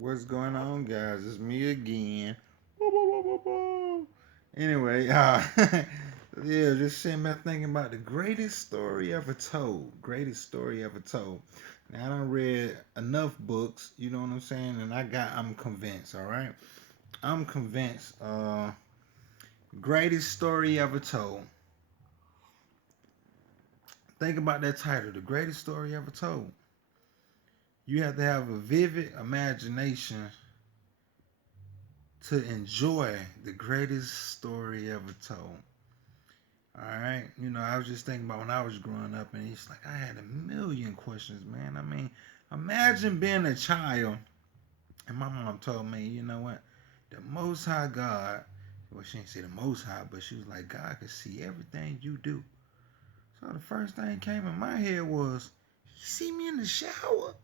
What's going on, guys? It's me again. Woo, woo, woo, woo, woo. Anyway, yeah, just sitting back thinking about the greatest story ever told. Greatest story ever told. Now I done read enough books, you know what I'm saying, and I'm convinced. All right, I'm convinced. Greatest story ever told. Think about that title, the greatest story ever told. You have to have a vivid imagination to enjoy the greatest story ever told. All right, I was just thinking about when I was growing up, and it's like I had a million questions, man. I mean, imagine being a child, and my mom told me, you know what, the Most High God, well, she didn't say the Most High, but she was like, God could see everything you do. So the first thing came in my head was, He see me in the shower.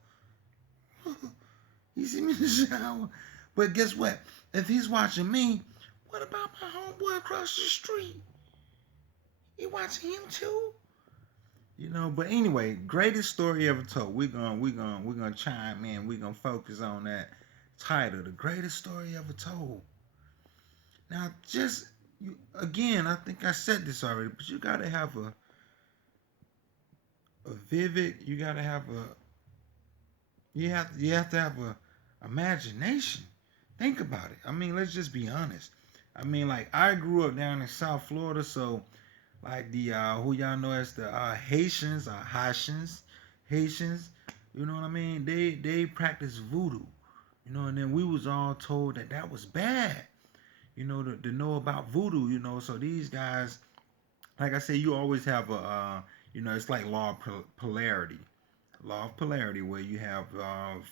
He see me in the shower. But guess what? If He's watching me, what about my homeboy across the street? He watching him too? But anyway, greatest story ever told. We're gonna chime in. We're gonna focus on that title, the greatest story ever told. Now, just again, I think I said this already, but you gotta have a vivid. You have to have a imagination. Think about it. I mean, let's just be honest. I mean, like I grew up down in South Florida, so like the who y'all know as the Haitians or Haitians. You know what I mean? They practice voodoo. And then we was all told that that was bad. To know about voodoo. So these guys, like I say, you always have it's like law of polarity. Law of polarity, where you have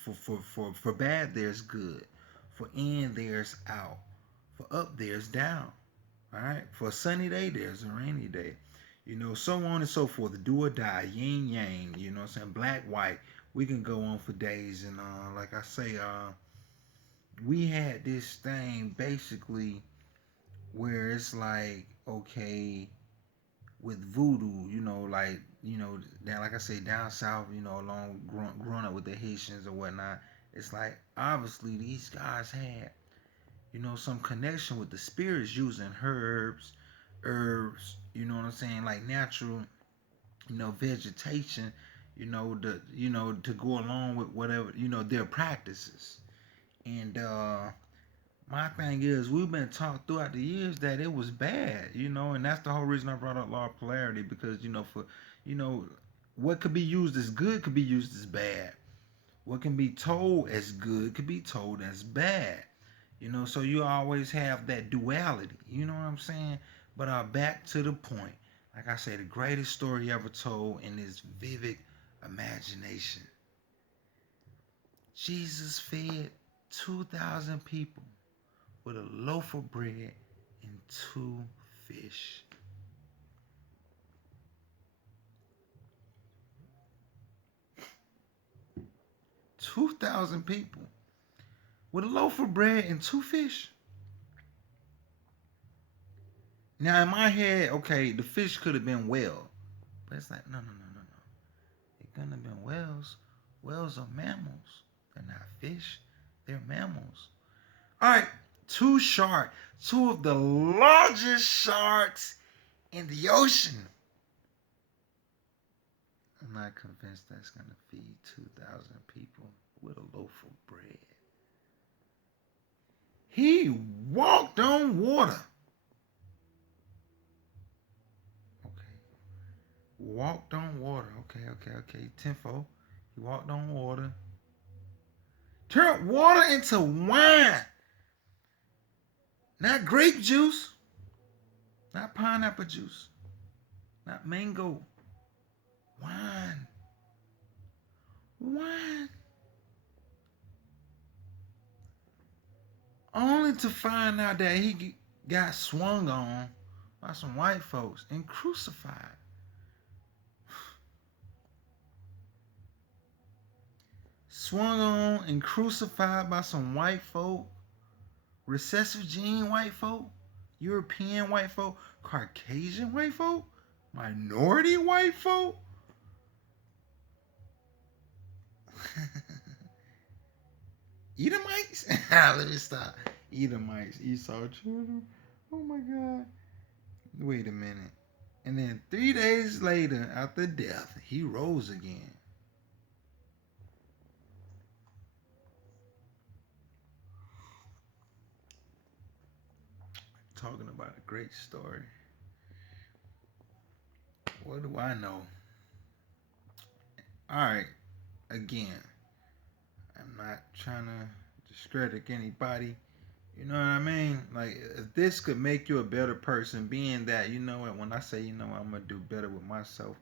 for bad there's good, for in there's out, for up there's down. All right. For a sunny day, there's a rainy day. So on and so forth. Do or die, yin yang. You know what I'm saying? Black, white. We can go on for days. And like I say, we had this thing basically where it's like, okay, with voodoo, down like I say, down south, along growing up with the Haitians or whatnot. It's like obviously these guys had some connection with the spirits using herbs, you know what I'm saying, like natural, vegetation, to go along with whatever, their practices. And my thing is, we've been taught throughout the years that it was bad, and that's the whole reason I brought up law of polarity because, you know, what could be used as good could be used as bad. What can be told as good could be told as bad. So you always have that duality. You know what I'm saying? But back to the point. Like I say, the greatest story ever told in this vivid imagination. Jesus fed 2,000 people with a loaf of bread and two fish. 2,000 people with a loaf of bread and two fish. Now in my head, okay, the fish could have been whale, but it's like no, no, no, no, no. It couldn't have been whales. Whales are mammals. They're not fish. They're mammals. All right, two of the largest sharks in the ocean. I'm not convinced that's gonna feed 2,000 people with a loaf of bread. He walked on water. Okay. Walked on water. Okay. Tenfold. He walked on water. Turned water into wine. Not grape juice. Not pineapple juice. Not mango. Wine. Wine. Only to find out that he got swung on by some white folks and crucified. Swung on and crucified by some white folk, recessive gene white folk, European white folk, Caucasian white folk, minority white folk. Edomites? Let me stop. Edomites, Esau children. Oh my God. Wait a minute. And then 3 days later, after death, he rose again. Talking about a great story. What do I know? All right, again, I'm not trying to discredit anybody. You know what I mean? Like, if this could make you a better person, being that, you know what, when I say, you know what, I'm going to do better with myself,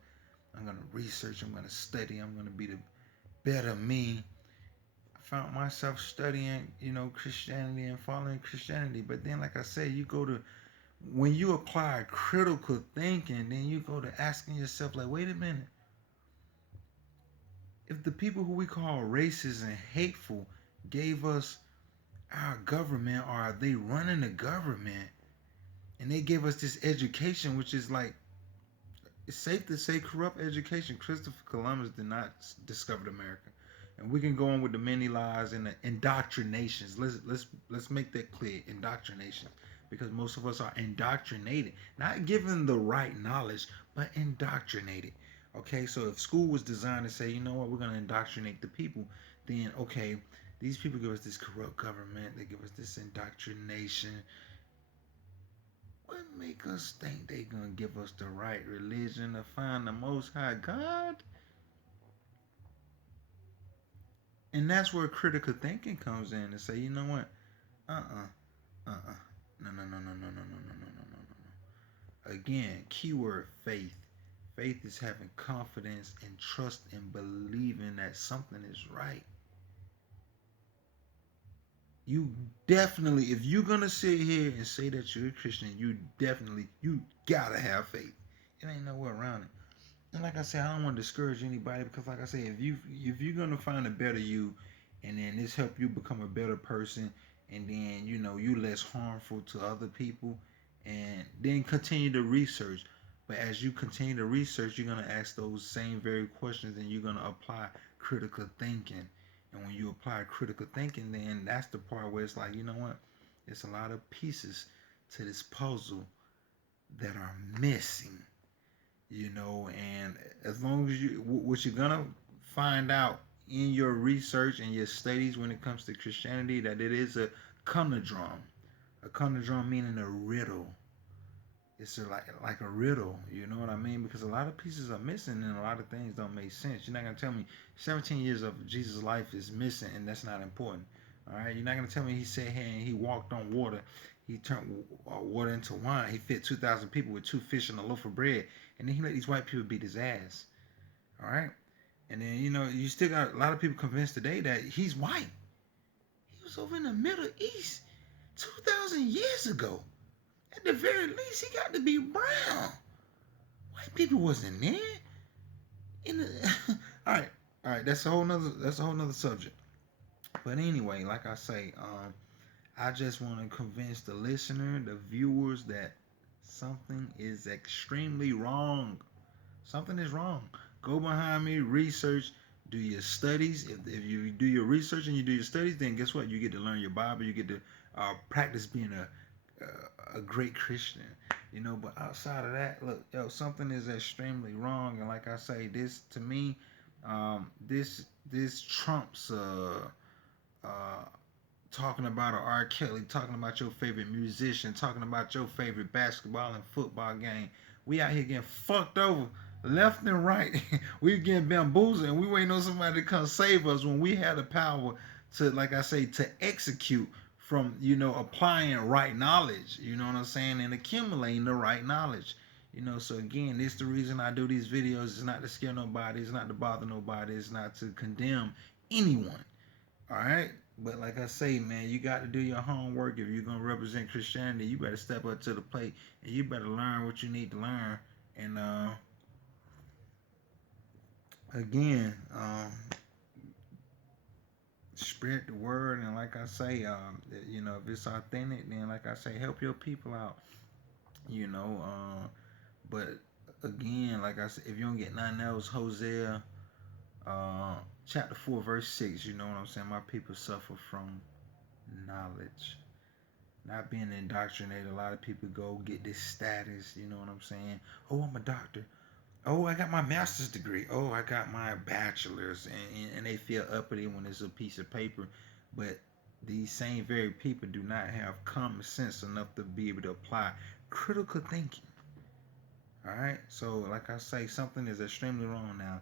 I'm going to research, I'm going to study, I'm going to be the better me. I found myself studying, Christianity and following Christianity. But then, like I said, when you apply critical thinking, then you go to asking yourself, like, wait a minute. If the people who we call racist and hateful gave us our government, or are they running the government, and they gave us this education, which is like, it's safe to say, corrupt education. Christopher Columbus did not discover America, and we can go on with the many lies and the indoctrinations. Let's make that clear, indoctrination, because most of us are indoctrinated, not given the right knowledge, but indoctrinated. Okay, so if school was designed to say, you know what, we're going to indoctrinate the people, then okay, these people give us this corrupt government, they give us this indoctrination. What make us think they gonna give us the right religion to find the Most High God? And that's where critical thinking comes in to say, you know what? No, no, no, no, no, no, no, no, no, no, no, no. Again, keyword faith. Faith is having confidence and trust and believing that something is right. You definitely, if you're gonna sit here and say that you're a Christian, you gotta have faith. It ain't nowhere around it. And like I said, I don't want to discourage anybody, because like I said, if you're gonna find a better you, and then this help you become a better person, and then you less harmful to other people, and then continue to research. But as you continue to research, you're gonna ask those same very questions, and you're gonna apply critical thinking. And when you apply critical thinking, then that's the part where it's like, you know what? It's a lot of pieces to this puzzle that are missing. And as long as what you're gonna find out in your research and your studies when it comes to Christianity, that it is a conundrum meaning a riddle. It's like a riddle, you know what I mean? Because a lot of pieces are missing, and a lot of things don't make sense. You're not gonna tell me 17 years of Jesus' life is missing and that's not important. All right, you're not gonna tell me he said, hey, and he walked on water, he turned water into wine, he fed 2,000 people with 2 fish and a loaf of bread, and then he let these white people beat his ass. All right, and then you still got a lot of people convinced today that he's white. He was over in the Middle East 2,000 years ago. At the very least, he got to be brown. White people wasn't there. In the, all right, all right. That's a whole nother subject. But anyway, like I say, I just want to convince the listener, the viewers, that something is extremely wrong. Something is wrong. Go behind me, research, do your studies. If you do your research and you do your studies, then guess what? You get to learn your Bible. You get to practice being a great Christian. But outside of that, look, something is extremely wrong. And like I say, this to me, this trumps uh, talking about a R. Kelly, talking about your favorite musician, talking about your favorite basketball and football game. We out here getting fucked over left and right. We getting bamboozled, and we waiting on somebody to come save us when we had the power to, like I say, to execute from, applying right knowledge, you know what I'm saying, and accumulating the right knowledge. So again, this is the reason I do these videos. It's not to scare nobody. It's not to bother nobody. It's not to condemn anyone. All right. But like I say, man, you got to do your homework. If you're gonna represent Christianity, you better step up to the plate, and you better learn what you need to learn. And again, spread the word. And like I say, if it's authentic, then like I say, help your people out. You know, but again, like I said, if you don't get nothing else, Hosea Uh, chapter 4, verse 6. You know what I'm saying? My people suffer from knowledge, not being indoctrinated. A lot of people go get this status. You know what I'm saying? Oh, I'm a doctor. Oh, I got my master's degree. Oh, I got my bachelor's, and they feel uppity when it's a piece of paper. But these same very people do not have common sense enough to be able to apply critical thinking. All right. So, like I say, something is extremely wrong now.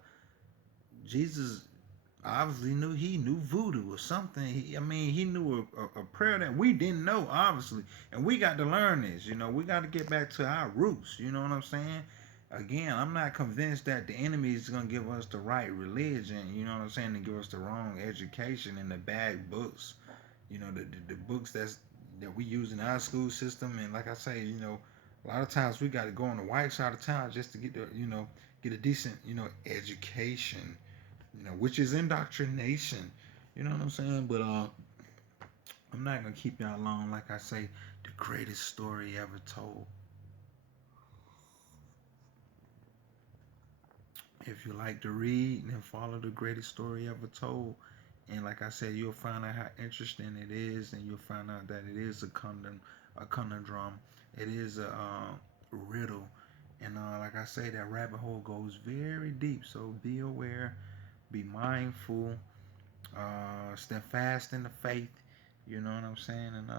Jesus obviously knew voodoo or something. He knew a prayer that we didn't know, obviously, and we got to learn this. We got to get back to our roots. You know what I'm saying? Again, I'm not convinced that the enemy is gonna give us the right religion. You know what I'm saying? And give us the wrong education and the bad books. The books that we use in our school system. And like I say, a lot of times we got to go on the white side of town just to get a decent education, which is indoctrination. You know what I'm saying? But I'm not gonna keep y'all long. Like I say, the greatest story ever told. If you like to read, then follow the greatest story ever told. And like I said, you'll find out how interesting it is, and you'll find out that it is a conundrum. It is a riddle, and like I say, that rabbit hole goes very deep. So be aware, be mindful, stand fast in the faith. You know what I'm saying? And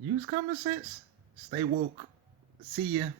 use common sense. Stay woke. See ya.